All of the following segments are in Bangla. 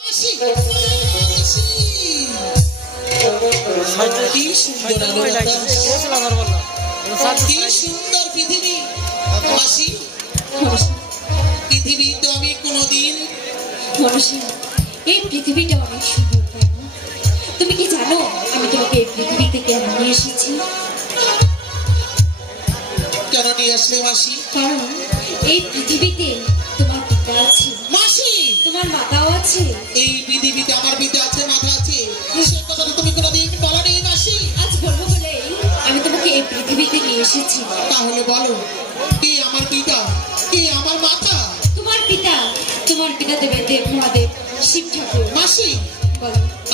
মাসি, মাসি। সুন্দর আলোটা। সুন্দর পৃথিবী মাসি পৃথিবী তো আমি কোনোদিন এই পৃথিবীটা অনেক সুন্দর তুমি কি জানো আমি তোমাকে এই পৃথিবীতে কেন নিয়ে এসেছি কেন আসলে মাসি কারণ এই পৃথিবীতে এসেছি। তাহলে বলো কে আমার পিতা? কে আমার মাথা তোমার পিতা? তোমার পিতা দেবে দেব মহাদেব শিব ঠাকুর। মাসি?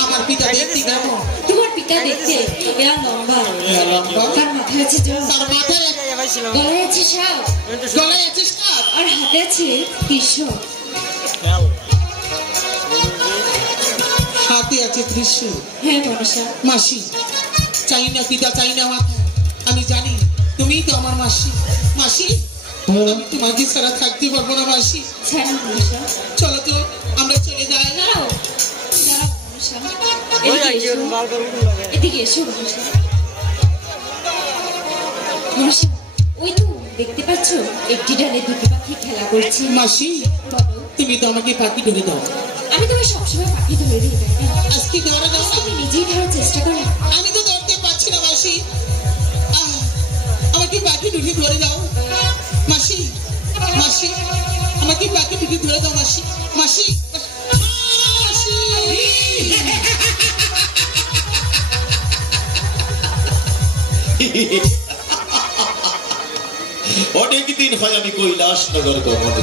আমার পিতা দেখতে কেমন তোমার পিতা দেখতে এরা লম্বা। লম্বা? তার মাথায় আছে তার মাথায় গলায় আছে সাপ। গলায় আছে সাপ। আর হাতে আছে ত্রিশূল হাতে আছে ত্রিশূল হ্যাঁ মাসি চাই না পিতা চাই না মাথা আমি জানি তুমিই তো আমার মাসি। মাসি আমি তোমাকে ছাড়া থাকতে পারব না মাসি। চলো তো আমরা চলে যাই। দাঁড়াও দাঁড়াও মনসা এদিকে এসো। এদিকে এসো মনসা মনসা ওই তো দেখতে পাচ্ছ? একটি ডালে দুটো পাখি খেলা করছে। মাসি তুমি তো আমাকে পাখি ধরে দাও। আমি তোমার সবসময় পাখি ধরে দিই আজকে ধরে দাও আজ নিজেই ধরার চেষ্টা করো। আমি তো ধরতে পারছি না মাসি। পাখি দুটি ধরে দাও। মাসি মাসি, আমাকে পাখি দুটি ধরে দাও, মাসি মাসি। মাসি। অনেক দিন হয় আমি কৈলাস নগর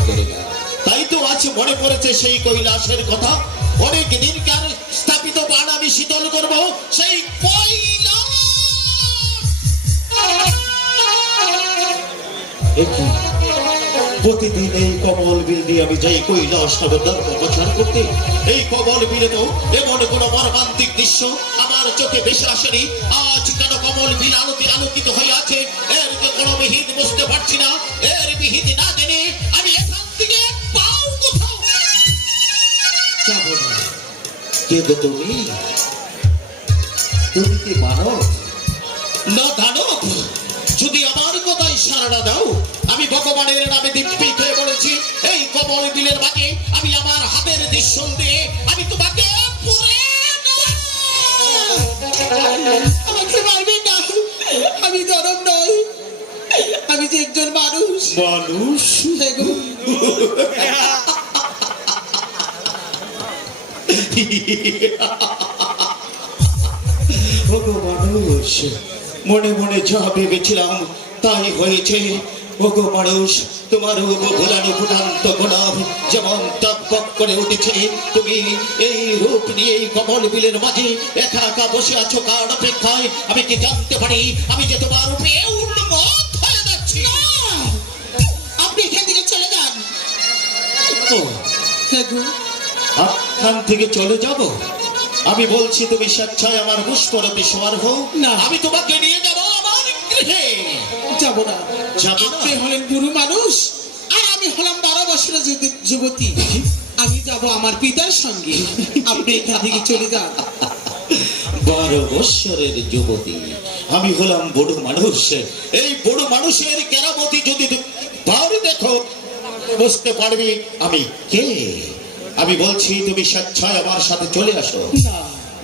করি না। তাই তো আজ মনে পড়েছে সেই কৈলাসের কথা। অনেক দিনকার স্থাপিত বান আমি শীতল করব, সেই কৈলাস একই। প্রতিদিন এই কমল বিল দিয়ে আমি যাই কৈলাস নগর প্রচার করতে। এই কমল বিলে তো এমন কোন মর্মান্তিক দৃশ্য আমার চোখে বেশি আসেনি। আজ কেন কমল বিল আলোতে আলোকিত হয়ে আছে? এর যে কোনো বিহিত বুঝতে পারছি না। এর বিহিত না জেনে আমি এখান থেকে পাও কোথাও। যাব না। তুমি? তুমি কি মানব? না, দানব। যদি আমার কথাই সারাটা দাও আমি ভগবানের নামে দিব্যি খেয়ে বলেছি এই কমল বিলের মাঝে আমি আমার হাতের দৃশ্য দিয়ে আমি তোমাকে আমাকে মারবে না। আমি জনম নই। আমি যে একজন মানুষ। মানুষ? ওগো মানুষ। মনে মনে যা ভেবেছিলাম তাই হয়েছে। ওগো মানুষ তোমার ভোলানো ফুটান্ত গোলাপ যেমন টক করে উঠেছে তুমি এই রূপ নিয়ে এই কমল বিলের মাঝে একা একা বসে আছো কার অপেক্ষায়? আমি কি জানতে পারি? আমি যে তোমার রূপে উন্মত হয়ে যাচ্ছি। আপনি এখান থেকে চলে যান। ও, আপনার থেকে চলে যাব? আমি বলছি তুমি স্বেচ্ছায় আমার পুষ্পরতে সবার হও। না। আমি তোমাকে নিয়ে যাব আমার গৃহে। যাব না। যাব আপনি হলেন বুড়ো মানুষ আর আমি হলাম বারো বছরের যুবতী। আমি যাব আমার পিতার সঙ্গে। আপনি এখান থেকে চলে যান। বারো বৎসরের যুবতী আমি হলাম বড় মানুষ। এই বড় মানুষের কেরামতি যদি বাড়ি দেখো বুঝতে পারবি আমি কে। আমি বলছি তুমি স্বেচ্ছায় আমার সাথে চলে আসো। না।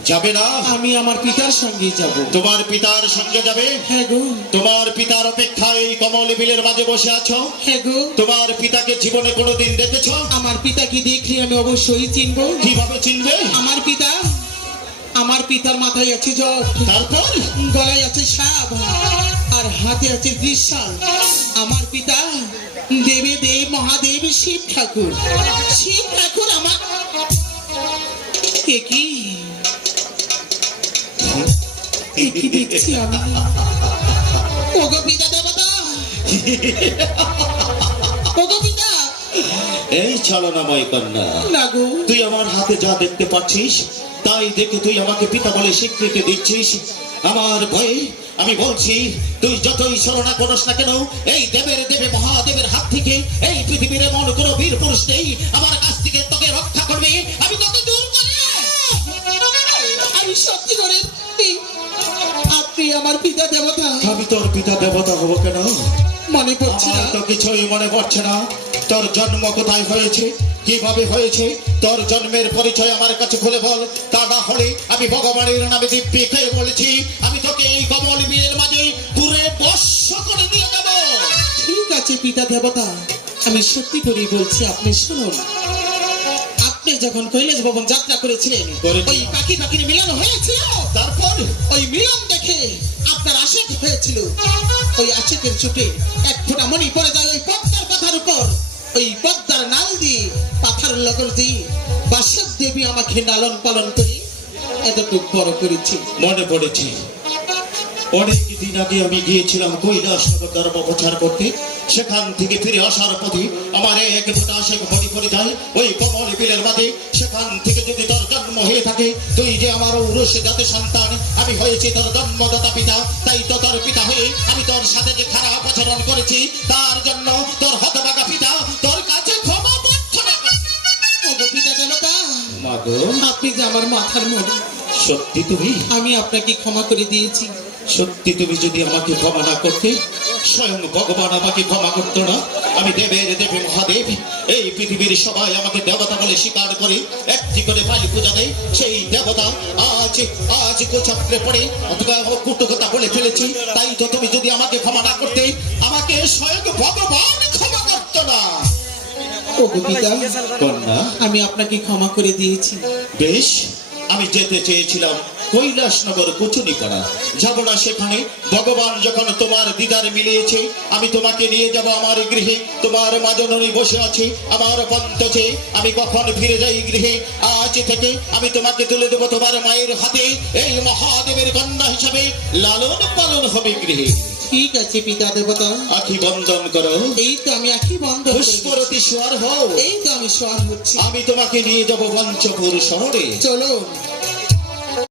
যাবে না? আমি আমার পিতার সঙ্গে যাব। তোমার পিতার সঙ্গে যাবে? হ্যাঁ গো। তোমার পিতার অপেক্ষায় এই কমল বিলের মাঝে বসে আছো? হ্যাঁ গো। তোমার পিতাকে জীবনে কোনোদিন দেখেছ? আমার পিতাকে দেখলে আমি অবশ্যই চিনব। কীভাবে চিনবে? আমার পিতা আমার পিতার মাথায় আছে জট তারপর? গলায় আছে সাপ। আর হাতে আছে ত্রিশাল আমার পিতা দেবে দেব মহাদেব শিব ঠাকুর। শিব ঠাকুর আমার। কি? দেখছি আমি? ওগো পিতা দেবতা। ওগো পিতা। এই ছলনাময় কন্যা না গো। তুই আমার হাতে যা দেখতে পাচ্ছিস তাই দেখে তুই আমাকে পিতা বলে স্বীকৃতি দিচ্ছিস। আমার ভয়ে আমি বলছি তুই যতই শরণা করস না কেন এই দেবের দেবে মহাদেবের হাত থেকে এই পৃথিবীর এমন কোন বীর পুরুষ নেই আমার কাছ থেকে তোকে রক্ষা করবে। আমি তোকে দূর করি সত্যি করে আমার পিতা দেবতা। আমি তোর পিতা দেবতা হব কেন? মনে পড়ছে না। তো কিছুই মনে পড়ছে না। তোর জন্ম কোথায় হয়েছে? কীভাবে হয়েছে? তোর জন্মের পরিচয় আমার কাছে খুলে বল। তা না হলে আমি ভগবানের নামে দিব্যি খেয়ে বলেছি আমি তোকে এই কমল বীরের মাঝে ঘুরে বর্ষ করে দিয়ে দেব। ঠিক আছে পিতা দেবতা আমি সত্যি করেই বলছি আপনি শুনুন। আপনি যখন কৈলাস ভবন যাত্রা করেছিলেন ওই পাখি পাখির মিলন হয়েছিল? তারপর? ওই মিলন দেখে আপনার আশেক হয়েছিল। ওই আশেকের চোটে এক ফোঁটা মনি পড়ে যায় ওই পদ্মার পাথার উপর। ওই পদ্মার নাল দিয়ে পাথার লগর দিয়ে বাসার দেবী আমাকে লালন পালন করে এতটুক বড় করেছি। মনে পড়েছি। অনেক দিন আগে আমি গিয়েছিলাম কৈলাস ধর্ম প্রচার করতে। সেখান থেকে ফিরে আসার পথে আমার এক ফোটা সে মনে করে যায়। ওই কমল বিলের মাঝে সেখান থেকে হয়ে থাকে তুই যে আমার উরুষ জাতের সন্তান আমি হয়েছি তোর জন্মদাতা পিতা তাই তো তোর পিতা হয়ে আমি তোর সাথে যে খারাপ আচরণ করেছি তার জন্য তোর হতবাগা পিতা তোর কাছে ক্ষমা প্রার্থনা করছি। পিতা দেবতা মা আপনি যে আমার মাথার মনি সত্যি তুমি? আমি আপনাকে ক্ষমা করে দিয়েছি। সত্যি তুমি যদি আমাকে ক্ষমা না করতে স্বয়ং ভগবান আমাকে ক্ষমা করতো না। আমি দেবের দেবে মহাদেব এই পৃথিবীর সবাই আমাকে দেবতা বলে স্বীকার করে একটি করে বালি পূজা দেয় সেই দেবতা আজ আজ কোচাপড়ে পড়ে অথবা কুটু কথা বলে ফেলেছি তাই তো তুমি যদি আমাকে ক্ষমা না করতে আমাকে স্বয়ং ভগবান ক্ষমা করতো না। আমি আপনাকে ক্ষমা করে দিয়েছি। বেশ আমি যেতে চেয়েছিলাম কৈলাসনগর কুচুনি পাড়া যাব না সেখানে। ভগবান যখন তোমার দিদার মিলিয়েছে, আমি তোমাকে নিয়ে যাব আমার গৃহে। তোমার মাজননী বসে আছে, আমার পন্তছে আমি কখন ফিরে যাই গৃহে। আজ থেকে আমি তোমাকে তুলে দেবো তোমার মায়ের হাতে। এই মহাদেবের কন্যা হিসাবে লালন পালন হবে গৃহে। ঠিক আছে পিতা দেবতা। আখি বন্ধন করো। এই তো আমি আখি বন্ধন। পুষ্পরতি সোয়ার হও। এই তো আমি সোয়ার হচ্ছি। আমি তোমাকে নিয়ে যাব পঞ্চপুর শহরে। চলো।